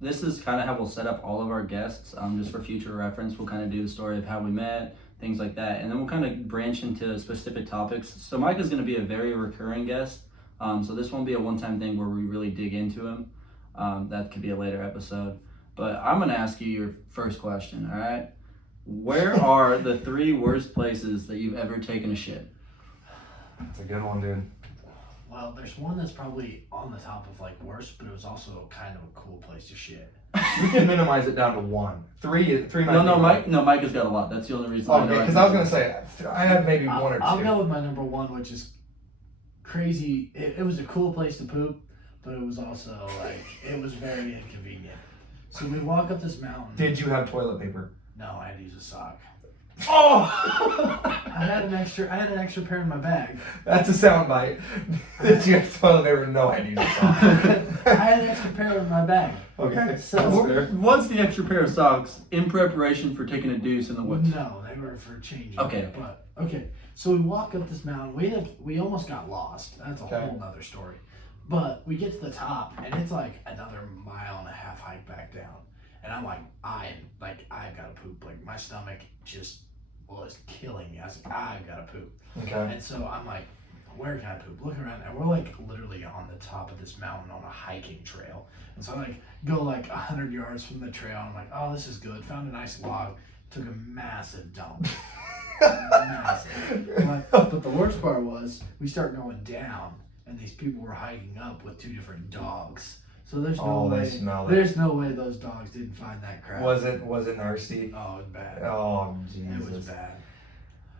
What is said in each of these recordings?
this is kind of how we'll set up all of our guests, just for future reference. We'll kind of do the story of how we met, things like that, and then we'll kind of branch into specific topics. So Micah's going to be a very recurring guest. So this won't be a one-time thing where we really dig into him. That could be a later episode. But I'm going to ask you your first question, all right? Where are the 3 worst places that you've ever taken a shit? That's a good one, dude. Well, there's one that's probably on the top of like worst, but it was also kind of a cool place to shit. We can minimize it down to 1. 3 Micah's got a lot. That's the only reason. Okay, because I was gonna say I have maybe 1 or 2. I'll go with my number 1, which is crazy. It was a cool place to poop, but it was also like it was very inconvenient. So we walk up this mountain. Did you have toilet paper? No, I had to use a sock. Oh! I had an extra pair in my bag. That's a soundbite. Did you have toilet paper? No, I need a sock. I had an extra pair in my bag. Okay, So What's the extra pair of socks in preparation for taking a deuce in the woods? no, they were for changing. Okay. But okay, so we walk up this mountain. We almost got lost. That's a Okay. whole nother story. But we get to the top, and it's like another 1.5 mile hike back down. And I'm like, I've got to poop. Like my stomach just was killing me. I was like, I've got to poop. Okay. And so I'm like, where can I poop? Look around, and we're like literally on the top of this mountain on a hiking trail. And so I like go like 100 yards from the trail. And I'm like, oh, this is good. Found a nice log. Took a massive dump. Massive. But the worst part was we start going down, and these people were hiking up with 2 different dogs. So there's no They way. smell it. There's no way those dogs didn't find that crap. Was it nasty? Oh, it was bad. Oh, Jesus. It was bad.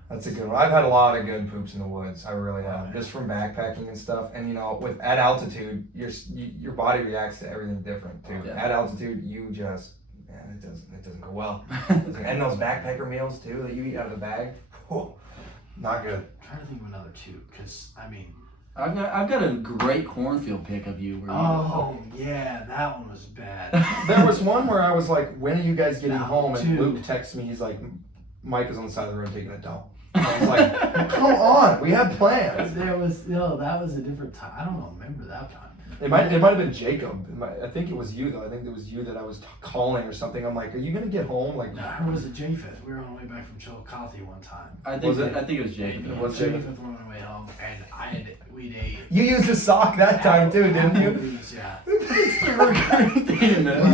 That's a good one. I've had a lot of good poops in the woods. I really have, Right. just from backpacking and stuff. And at altitude, your body reacts to everything different too. Yeah. At altitude, it doesn't go well. And those backpacker meals too that you eat out of the bag, not good. I'm trying to think of another 2, because I mean. I've got a great cornfield pic of you. Yeah, that one was bad. There was one where I was like, "When are you guys getting No, home?" And 2. Luke texts me. He's like, "Mike is on the side of the road taking a dump." And I was like, "Come on, we had plans." that was a different time. I don't remember that time. It might have been Jacob. I think it was you though. I think it was you that I was calling or something. I'm like, "Are you gonna get home?" Like, No, or was it Japheth? We were on the way back from Chillicothe one time. I think it was Jacob. It was Japheth were on the way home, and we'd ate. you used a sock that time too, didn't you? Applebee's, yeah. He's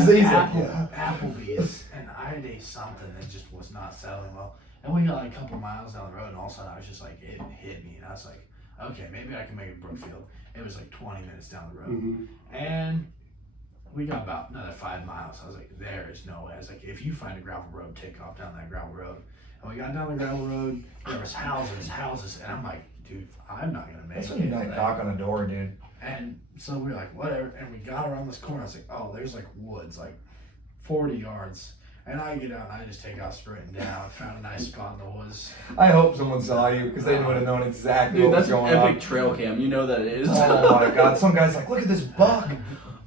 like, yeah. Applebee's, and I had ate something that just was not settling well. And we got like a couple miles down the road, and all of a sudden I was just like, it hit me, and I was like, okay, maybe I can make it Brookfield. It was like 20 minutes down the road. Mm-hmm. And we got about another 5 miles. I was like, there is no way. I was like, if you find a gravel road, take off down that gravel road. And we got down the gravel road, there was houses, and I'm like, dude, I'm not gonna make That's it. when you knock on a door, dude. And so we were like, whatever, and we got around this corner. I was like, oh, there's like woods, like 40 yards. And I get out and I just take out sprinting down, found a nice spot in the woods. I hope someone saw you because they would have known exactly Dude, what was that's going an on. epic trail cam. You know that it is. Oh my God! Some guy's like, "Look at this buck."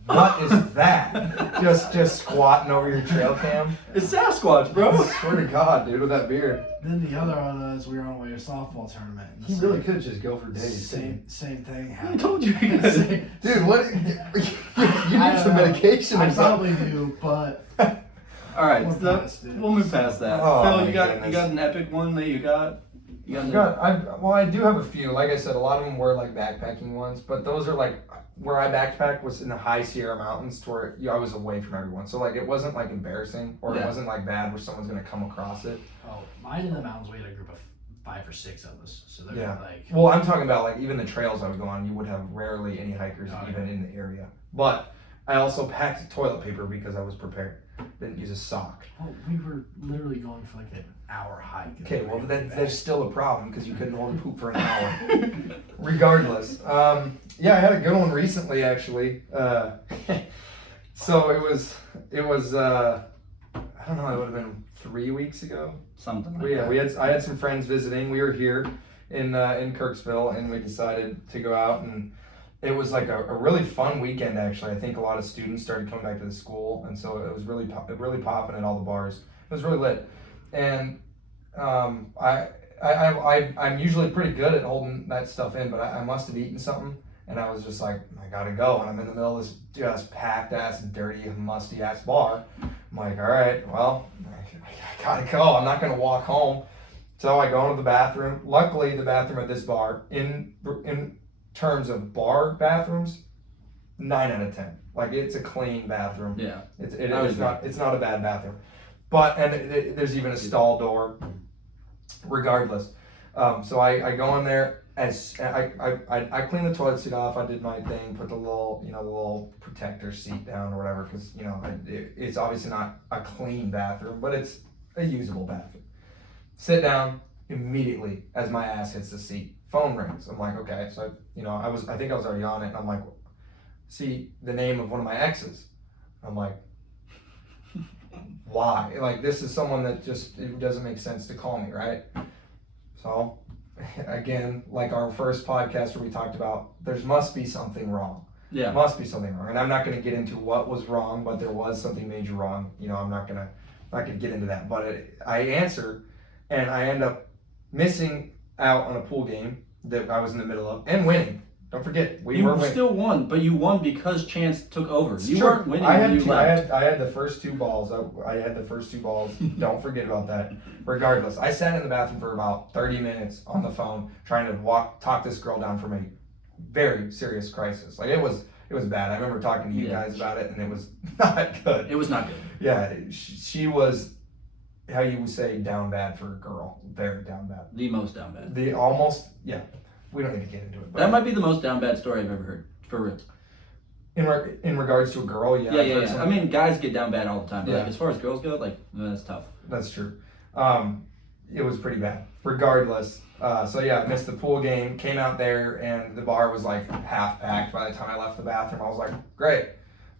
What is that? Just squatting over your trail cam. It's Sasquatch, bro. I swear to God, dude, with that beard. Then the other one was we were on the way to a softball tournament. And He really could just go for days. Same thing I happened. told you he could. Dude, what? You need some medication I or something. probably do, but All right, We're so past it. we'll move past that. Oh, Phil, my you got goodness. an epic one that you got. I do have a few. Like I said, a lot of them were like backpacking ones, but those are like where I backpacked was in the high Sierra Mountains, to where I was away from everyone. So like it wasn't like embarrassing, or it Yeah. wasn't like bad where someone's gonna come across it. oh, mine in the mountains we had a group of 5 or 6 of us, so they're Yeah. like Well, I'm talking about like even the trails I would go on, you would have rarely any hikers Oh, even in the area. But I also packed toilet paper because I was prepared. Didn't use a sock. well, we were literally going for like an hour hike. Okay, well that's still a problem because you couldn't only poop for an hour. Regardless, yeah, I had a good one recently actually. So it was I don't know, it would have been 3 weeks ago. Something like that. I had some friends visiting. We were here in Kirksville, and we decided to go out, and it was like a really fun weekend actually. I think a lot of students started coming back to the school, and so it was really popping at all the bars. It was really lit, and I'm usually pretty good at holding that stuff in, but I must have eaten something, And I was just like, I gotta go. And I'm in the middle of this just packed ass, dirty, musty ass bar. I'm like, all right, well, I gotta go. I'm not gonna walk home. So I go into the bathroom. Luckily, the bathroom at this bar, in terms of bar bathrooms, 9 out of 10. Like, it's a clean bathroom. Yeah. It's not a bad bathroom. But, there's even a stall door. Regardless. So I go in there. As I clean the toilet seat off, I did my thing, put the little protector seat down or whatever, because it's obviously not a clean bathroom, but it's a usable bathroom. Sit down immediately as my ass hits the seat. Phone rings. I'm like, okay, so I think I was already on it, and I'm like, see the name of one of my exes. I'm like, why? Like, this is someone that it doesn't make sense to call me, right? So. Again, like our first podcast where we talked about, must be something wrong. Yeah. Must be something wrong. And I'm not going to get into what was wrong, but there was something major wrong. I'm not going to get into that. But I answer, and I end up missing out on a pool game that I was in the middle of and winning. Don't forget, we were winning. You still won, but you won because chance took over. You weren't winning when you left. I had the first 2 balls. I had the first 2 balls. Don't forget about that. Regardless, I sat in the bathroom for about 30 minutes on the phone trying to talk this girl down from a very serious crisis. Like, it was bad. I remember talking to you guys about it, and it was not good. It was not good. Yeah, she was, how you would say, down bad for a girl. Very down bad. The most down bad. Yeah. We don't need to get into it. But that might be the most down bad story I've ever heard, for real. In regards to a girl, yeah. Yeah. I mean, guys get down bad all the time, but like, as far as girls go, like, that's tough. That's true. It was pretty bad. Regardless, so yeah, I missed the pool game, came out there, and the bar was like half packed by the time I left the bathroom. I was like, great.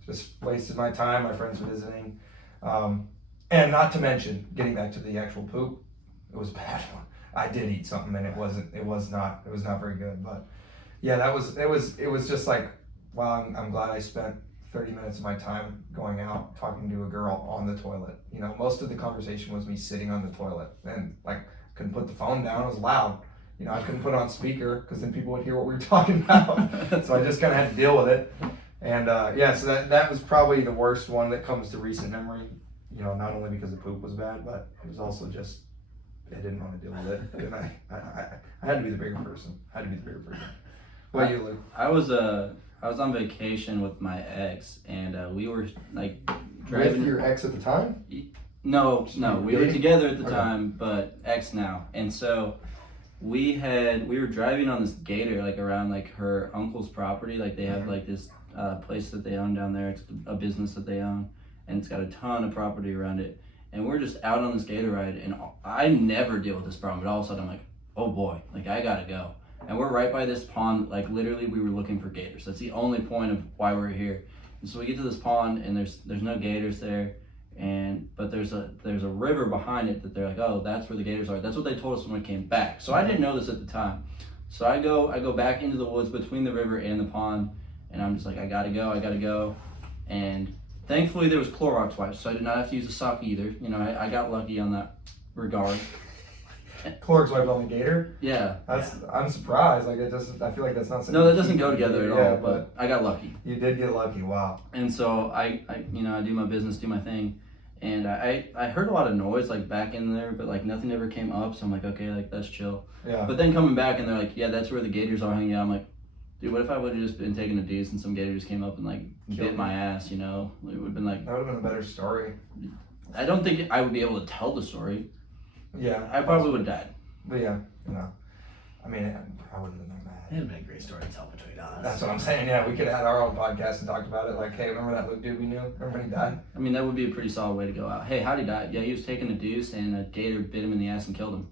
Just wasted my time, my friends were visiting. And not to mention, getting back to the actual poop, it was a bad one. I did eat something, and it was not very good. But yeah, it was just like, wow, I'm glad I spent 30 minutes of my time going out talking to a girl on the toilet. Most of the conversation was me sitting on the toilet, and like, couldn't put the phone down. It was loud. I couldn't put it on speaker because then people would hear what we were talking about. So I just kind of had to deal with it. And so that was probably the worst one that comes to recent memory. Not only because the poop was bad, but it was also just, I didn't want to deal with it. And I had to be the bigger person. What about you, Luke? I was on vacation with my ex, and we were like driving. With your ex at the time? No, we were together at the time, but ex now. And so we were driving on this gator, like around like her uncle's property. Like, they have like this place that they own down there. It's a business that they own, and it's got a ton of property around it. And we're just out on this gator ride, and I never deal with this problem, but all of a sudden I'm like, oh boy, like, I gotta go. And we're right by this pond. Like, literally, we were looking for gators. That's the only point of why we're here. And so we get to this pond, and there's no gators there, but there's a river behind it that they're like, oh, that's where the gators are. That's what they told us when we came back. So I didn't know this at the time. So I go back into the woods between the river and the pond, and I'm just like, I gotta go. And thankfully there was Clorox wipes, so I did not have to use a sock either. I got lucky on that regard. Clorox wipe on the gator? Yeah. I'm surprised. Like, I feel like that's not something. No, that doesn't go together at all, but I got lucky. You did get lucky, wow. And so I do my business, do my thing. And I heard a lot of noise like back in there, but like nothing ever came up, so I'm like, okay, like that's chill. Yeah. But then coming back and they're like, yeah, that's where the gators are hanging out. I'm like, dude, what if I would have just been taking a deuce and some gator just came up and like bit my ass, It would have been like. That would have been a better story. I don't think I would be able to tell the story. Yeah. I probably would have died. But yeah, I mean, I wouldn't have been mad. It'd have been a great story to tell between us. That's what I'm saying. Yeah, we could have had our own podcast and talked about it. Like, hey, remember that Luke dude we knew? Remember when he died? I mean, that would be a pretty solid way to go out. Hey, how'd he die? Yeah, he was taking a deuce and a gator bit him in the ass and killed him.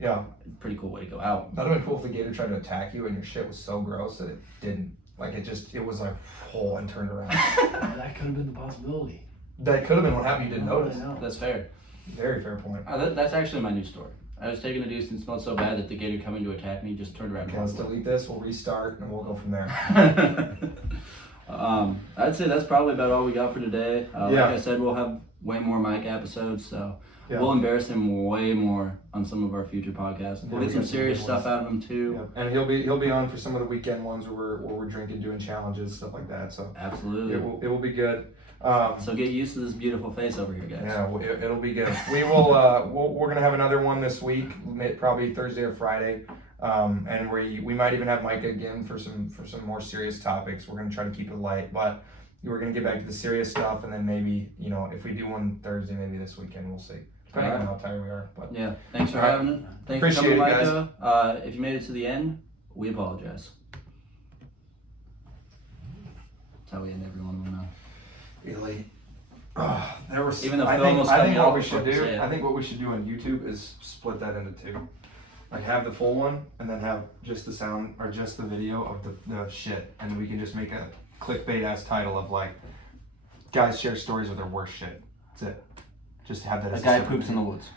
Yeah. Pretty cool way to go out. That'd have been cool if the gator tried to attack you and your shit was so gross that it didn't. Like, it was like whole and turned around. That could have been the possibility. That could have been what happened. You didn't notice. That's fair. Very fair point. That's actually my new story. I was taking a deuce and smelled so bad that the gator coming to attack me just turned around. Okay, let's delete this. We'll restart and we'll go from there. I'd say that's probably about all we got for today. Like Yeah. I said, we'll have way more Micah episodes, so Yeah. we'll embarrass him way more on some of our future podcasts. We'll Yeah, get some we got some serious good stuff ones. out of him too. Yeah. And he'll be on for some of the weekend ones where we're drinking, doing challenges, stuff like that. So Absolutely. it will be good. So get used to this beautiful face over here, guys. Yeah, it'll be good. We will. We're gonna have another one this week, probably Thursday or Friday, and we might even have Micah again for some more serious topics. We're gonna try to keep it light, but we're gonna get back to the serious stuff, and then maybe if we do one Thursday, maybe this weekend, we'll see. Depending on how tired we are. But Yeah. Thanks for All right. having it. Thanks Appreciate for coming, it, guys. Micah. If you made it to the end, we apologize. That's how we end every one of them now. Really. There was. Even though I Phil think, almost I cut think me what off we should before I do. say it. I think what we should do on YouTube is split that into two. Like have the full one and then have just the sound or just the video of the shit, and then we can just make a clickbait ass title of like, guys share stories of their worst shit. That's it. Just have that A as guy separate poops in the thing. woods.